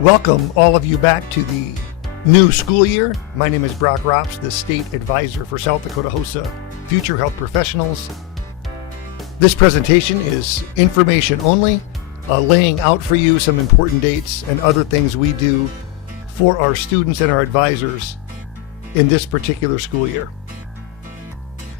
Welcome all of you back to the new school year. My name is Brock Rops, the State Advisor for South Dakota HOSA Future Health Professionals. This presentation is information only, laying out for you some important dates and other things we do for our students and our advisors in this particular school year.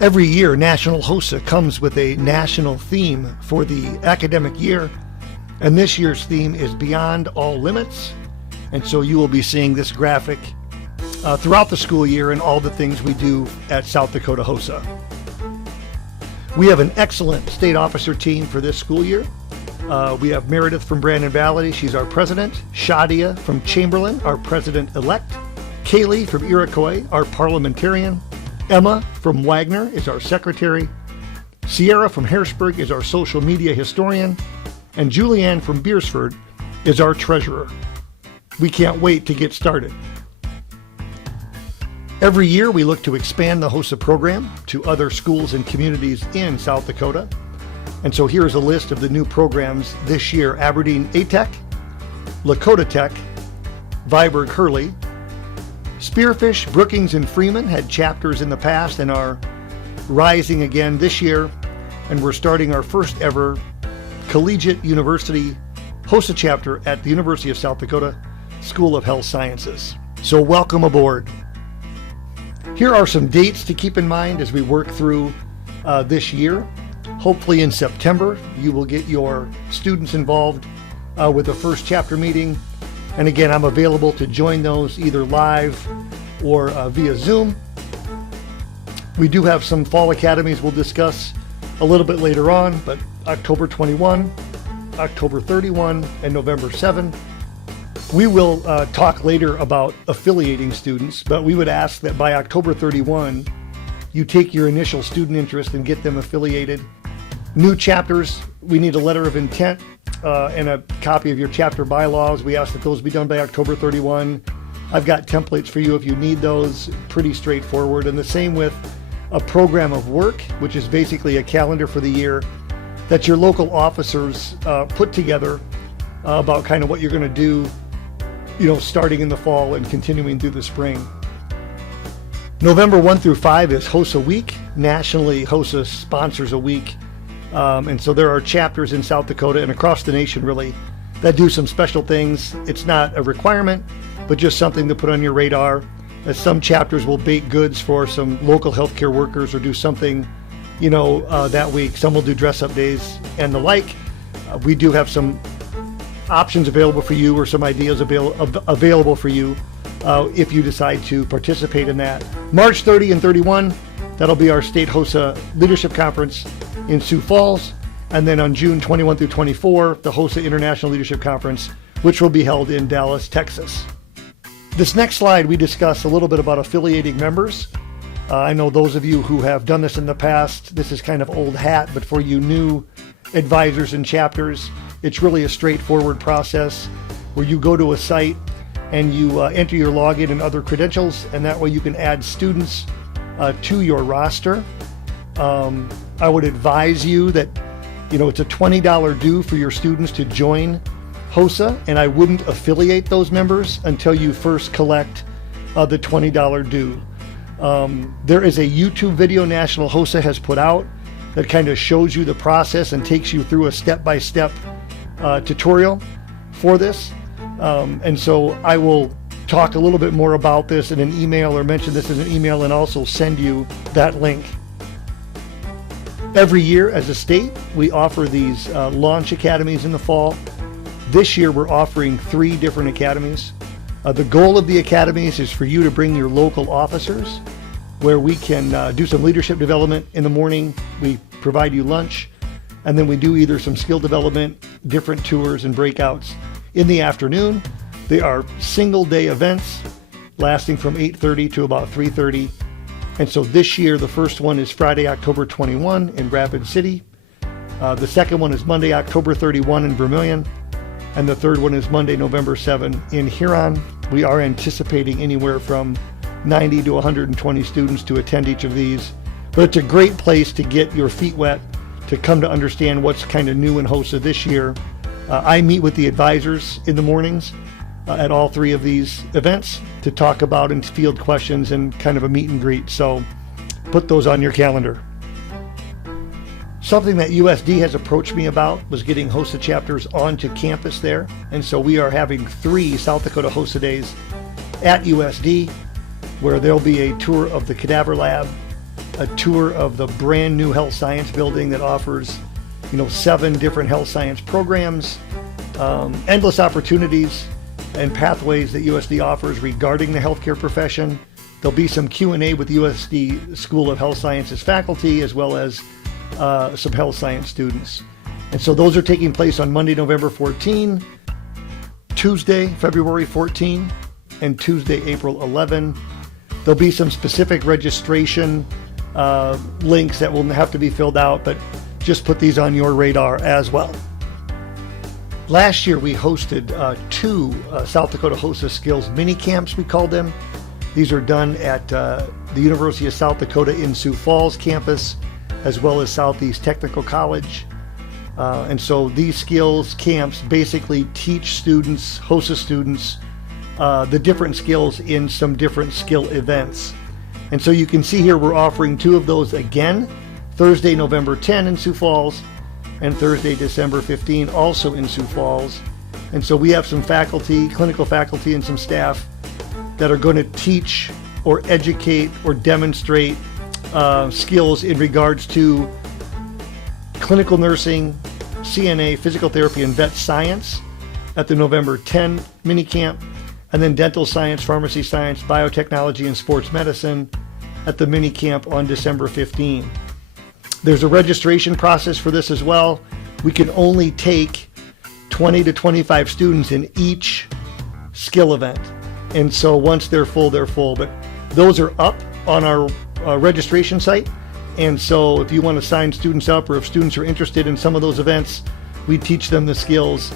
Every year, National HOSA comes with a national theme for the academic year, and this year's theme is Beyond All Limits. And so you will be seeing this graphic throughout the school year and all the things we do at South Dakota HOSA. We have an excellent state officer team for this school year. We have Meredith from Brandon Valley, she's our president. Shadia from Chamberlain, our president-elect. Kaylee from Iroquois, our parliamentarian. Emma from Wagner is our secretary. Sierra from Harrisburg is our social media historian. And Julianne from Beersford is our treasurer. We can't wait to get started. Every year we look to expand the HOSA program to other schools and communities in South Dakota. And so here's a list of the new programs this year. Aberdeen ATEC, Lakota Tech, Viborg Hurley, Spearfish, Brookings, and Freeman had chapters in the past and are rising again this year. And we're starting our first ever Collegiate University HOSA chapter at the University of South Dakota School of Health Sciences. So welcome aboard. Here are some dates to keep in mind as we work through this year. Hopefully in September, you will get your students involved with the first chapter meeting. And again, I'm available to join those either live or via Zoom. We do have some fall academies we'll discuss a little bit later on, but October 21, October 31, and November 7. We will talk later about affiliating students, but we would ask that by October 31, you take your initial student interest and get them affiliated. New chapters, we need a letter of intent and a copy of your chapter bylaws. We ask that those be done by October 31. I've got templates for you if you need those, pretty straightforward. And the same with a program of work, which is basically a calendar for the year that your local officers put together about kind of what you're going to do, starting in the fall and continuing through the spring. November 1 through 5 is HOSA Week. Nationally, HOSA sponsors a week. And so there are chapters in South Dakota and across the nation, really, that do some special things. It's not a requirement, but just something to put on your radar. Some chapters will bake goods for some local healthcare workers or do something that week. Some will do dress-up days and the like. We do have some options available for you or some ideas available for you if you decide to participate in that. March 30 and 31, that'll be our State HOSA Leadership Conference in Sioux Falls. And then on June 21 through 24, the HOSA International Leadership Conference, which will be held in Dallas, Texas. This next slide, we discuss a little bit about affiliating members. I know those of you who have done this in the past, this is kind of old hat, but for you new advisors and chapters, it's really a straightforward process where you go to a site and you enter your login and other credentials, and that way you can add students to your roster. I would advise you that, it's a $20 due for your students to join HOSA, and I wouldn't affiliate those members until you first collect the $20 due. There is a YouTube video National HOSA has put out that kind of shows you the process and takes you through a step-by-step tutorial for this. And so I will talk a little bit more about this in an email or mention this in an email and also send you that link. Every year as a state, we offer these launch academies in the fall. This year we're offering 3 different academies. The goal of the academies is for you to bring your local officers where we can do some leadership development in the morning. We provide you lunch, and then we do either some skill development, different tours and breakouts in the afternoon. They are single day events lasting from 8:30 to about 3:30. And so this year, the first one is Friday, October 21 in Rapid City. The second one is Monday, October 31 in Vermilion. And the third one is Monday, November 7 in Huron. We are anticipating anywhere from 90 to 120 students to attend each of these. But it's a great place to get your feet wet, to come to understand what's kind of new in HOSA this year. I meet with the advisors in the mornings, at all three of these events to talk about and field questions and kind of a meet and greet. So put those on your calendar. Something that USD has approached me about was getting HOSA chapters onto campus there. And so we are having 3 South Dakota HOSA days at USD, where there'll be a tour of the cadaver lab, a tour of the brand new health science building that offers 7 different health science programs, endless opportunities and pathways that USD offers regarding the healthcare profession. There'll be some Q&A with USD School of Health Sciences faculty, as well as some health science students. And so those are taking place on Monday, November 14, Tuesday, February 14, and Tuesday, April 11. There'll be some specific registration links that will have to be filled out, but just put these on your radar as well. Last year we hosted 2 South Dakota HOSA Skills mini camps, we called them. These are done at the University of South Dakota in Sioux Falls campus, as well as Southeast Technical College. And so these skills camps basically teach students, HOSA students, the different skills in some different skill events. And so you can see here we're offering 2 of those again, Thursday, November 10 in Sioux Falls, and Thursday, December 15, also in Sioux Falls. And so we have some faculty, clinical faculty, and some staff that are going to teach or educate or demonstrate skills in regards to clinical nursing, CNA, physical therapy, and vet science at the November 10 mini camp, and then dental science, pharmacy science, biotechnology, and sports medicine at the mini camp on December 15. There's a registration process for this as well. We can only take 20 to 25 students in each skill event. And so once they're full, they're full. But those are up on our registration site. And so if you want to sign students up, or if students are interested in some of those events, we teach them the skills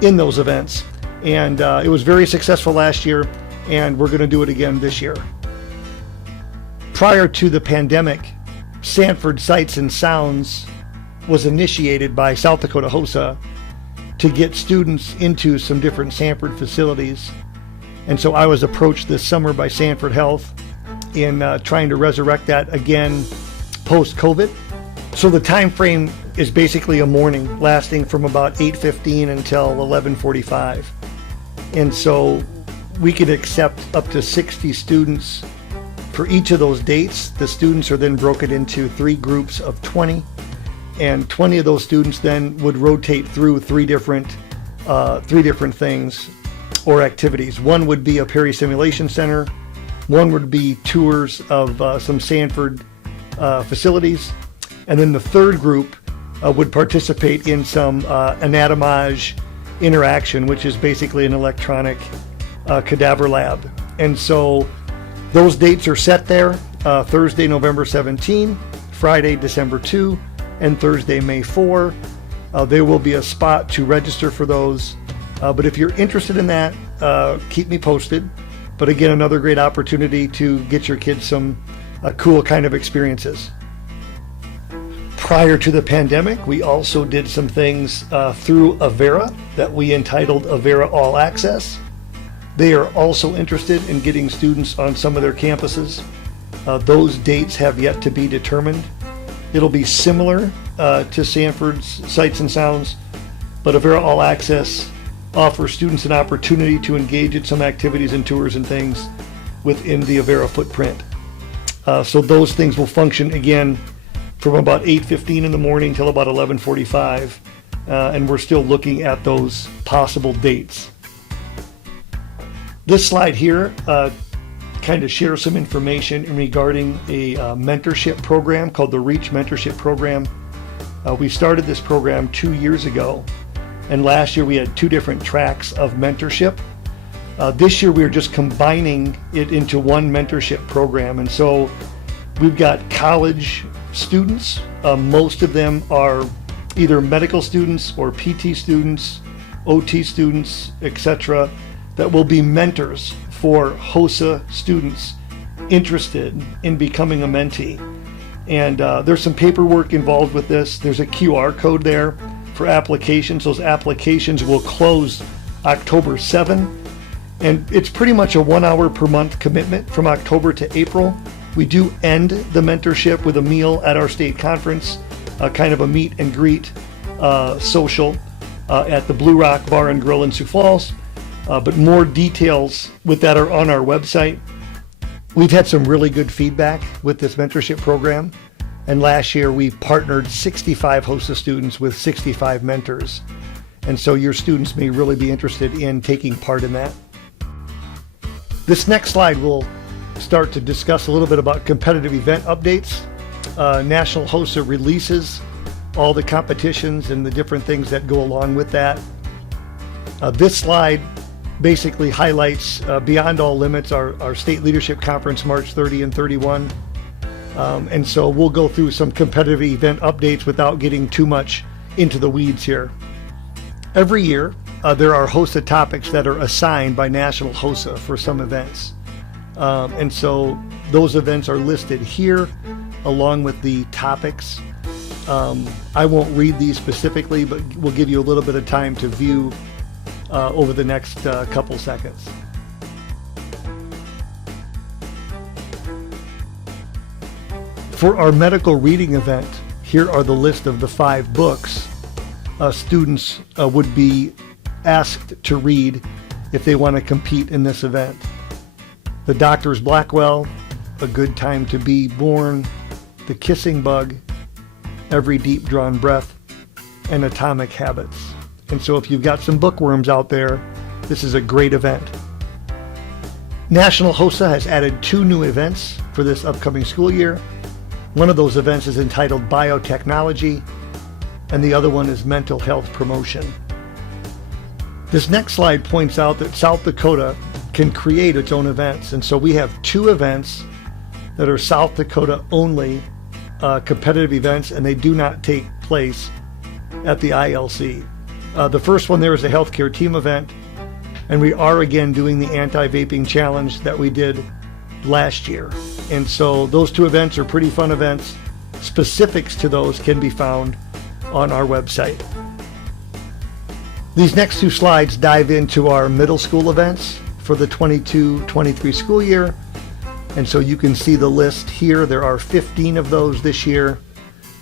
in those events. And it was very successful last year, and we're going to do it again this year. Prior to the pandemic, Sanford Sights and Sounds was initiated by South Dakota HOSA to get students into some different Sanford facilities. And so I was approached this summer by Sanford Health in trying to resurrect that again post-COVID. So the time frame is basically a morning lasting from about 8:15 until 11:45. And so we can accept up to 60 students for each of those dates. The students are then broken into 3 groups of 20, and 20 of those students then would rotate through three different things or activities. One would be a peri-simulation center. One would be tours of some Sanford facilities. And then the third group would participate in some anatomage interaction, which is basically an electronic cadaver lab. And so those dates are set there, Thursday, November 17, Friday, December 2, and Thursday, May 4. There will be a spot to register for those. But if you're interested in that, keep me posted. But again, another great opportunity to get your kids some cool kind of experiences. Prior to the pandemic, we also did some things through Avera that we entitled Avera All Access. They are also interested in getting students on some of their campuses. Those dates have yet to be determined. It'll be similar to Sanford's Sights and Sounds, but Avera All Access offers students an opportunity to engage in some activities and tours and things within the Avera footprint. So those things will function again from about 8:15 in the morning till about 11:45, and we're still looking at those possible dates. This slide here kind of shares some information regarding a mentorship program called the REACH Mentorship Program. We started this program 2 years ago, and last year we had 2 different tracks of mentorship. This year we are just combining it into one mentorship program, and so we've got college students. Most of them are either medical students or PT students, OT students, etc., that will be mentors for HOSA students interested in becoming a mentee. And there's some paperwork involved with this. There's a QR code there for applications. Those applications will close October 7, And it's pretty much a 1 hour per month commitment from October to April. We do end the mentorship with a meal at our state conference, kind of a meet and greet social at the Blue Rock Bar and Grill in Sioux Falls. But more details with that are on our website. We've had some really good feedback with this mentorship program. And last year we partnered 65 HOSA students with 65 mentors. And so your students may really be interested in taking part in that. This next slide will start to discuss a little bit about competitive event updates. National HOSA releases all the competitions and the different things that go along with that. This slide basically highlights Beyond All Limits, our state leadership conference, March 30 and 31. And so we'll go through some competitive event updates without getting too much into the weeds here. Every year, there are HOSA topics that are assigned by National HOSA for some events. And so those events are listed here along with the topics. I won't read these specifically, but we'll give you a little bit of time to view over the next couple seconds. For our medical reading event, here are the list of the 5 books students would be asked to read if they want to compete in this event. The Doctor's Blackwell, A Good Time to Be Born, The Kissing Bug, Every Deep Drawn Breath, and Atomic Habits. And so if you've got some bookworms out there, this is a great event. National HOSA has added 2 new events for this upcoming school year. One of those events is entitled Biotechnology, and the other one is Mental Health Promotion. This next slide points out that South Dakota can create its own events, and so we have 2 events that are South Dakota only competitive events, and they do not take place at the ILC. The first one there is a healthcare team event, and we are again doing the anti-vaping challenge that we did last year. And so those 2 events are pretty fun events. Specifics to those can be found on our website. These next 2 slides dive into our middle school events for the 22-23 school year. And so you can see the list here. There are 15 of those this year.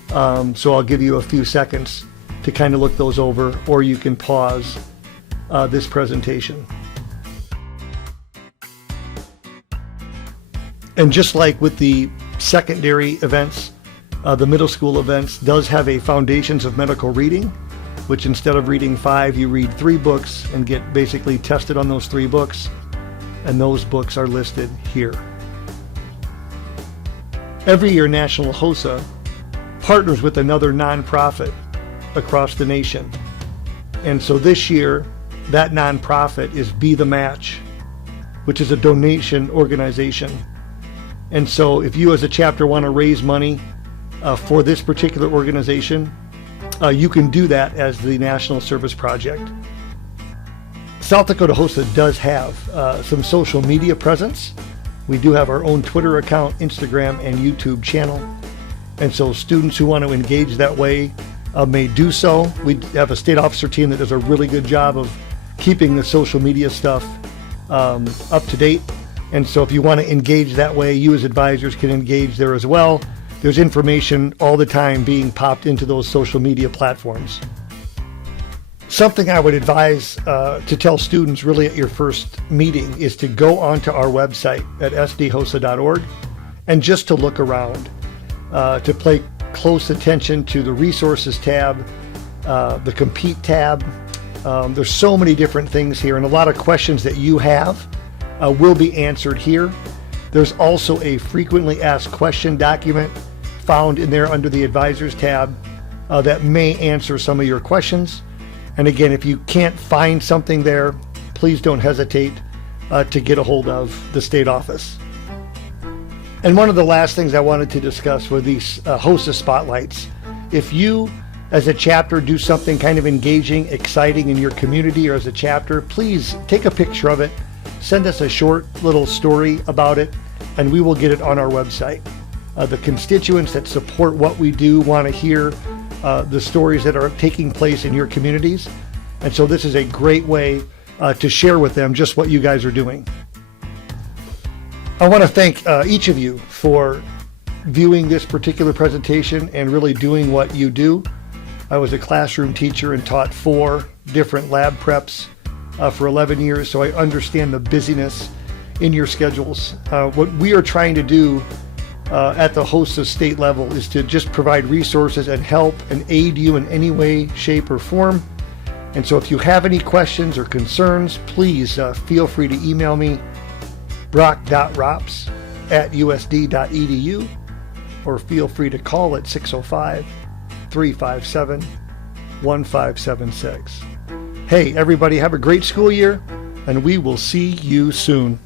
So I'll give you a few seconds to kind of look those over, or you can pause this presentation. And just like with the secondary events, the middle school events does have a Foundations of Medical Reading, which instead of reading 5, you read 3 books and get basically tested on those 3 books. And those books are listed here. Every year, National HOSA partners with another nonprofit across the nation. And so this year, that nonprofit is Be the Match, which is a donation organization. And so if you as a chapter want to raise money for this particular organization, you can do that as the National Service Project. South Dakota HOSA does have some social media presence. We do have our own Twitter account, Instagram, and YouTube channel. And so students who want to engage that way may do so. We have a state officer team that does a really good job of keeping the social media stuff up to date. And so if you want to engage that way, you as advisors can engage there as well. There's information all the time being popped into those social media platforms. Something I would advise to tell students really at your first meeting is to go onto our website at sdhosa.org and just to look around, to pay close attention to the resources tab, the compete tab. There's so many different things here, and a lot of questions that you have will be answered here. There's also a frequently asked question document found in there under the advisors tab that may answer some of your questions. And again, if you can't find something there, please don't hesitate to get a hold of the state office. And one of the last things I wanted to discuss were these HOSA spotlights. If you as a chapter do something kind of engaging, exciting in your community or as a chapter, please take a picture of it, send us a short little story about it, and we will get it on our website. The constituents that support what we do want to hear the stories that are taking place in your communities. And so this is a great way to share with them just what you guys are doing. I want to thank each of you for viewing this particular presentation and really doing what you do. I was a classroom teacher and taught 4 different lab preps for 11 years, so I understand the busyness in your schedules. What we are trying to do at the HOSA state level is to just provide resources and help and aid you in any way, shape, or form. And so if you have any questions or concerns, please feel free to email me, brock.rops@usd.edu, or feel free to call at 605-357-1576. Hey, everybody, have a great school year, and we will see you soon.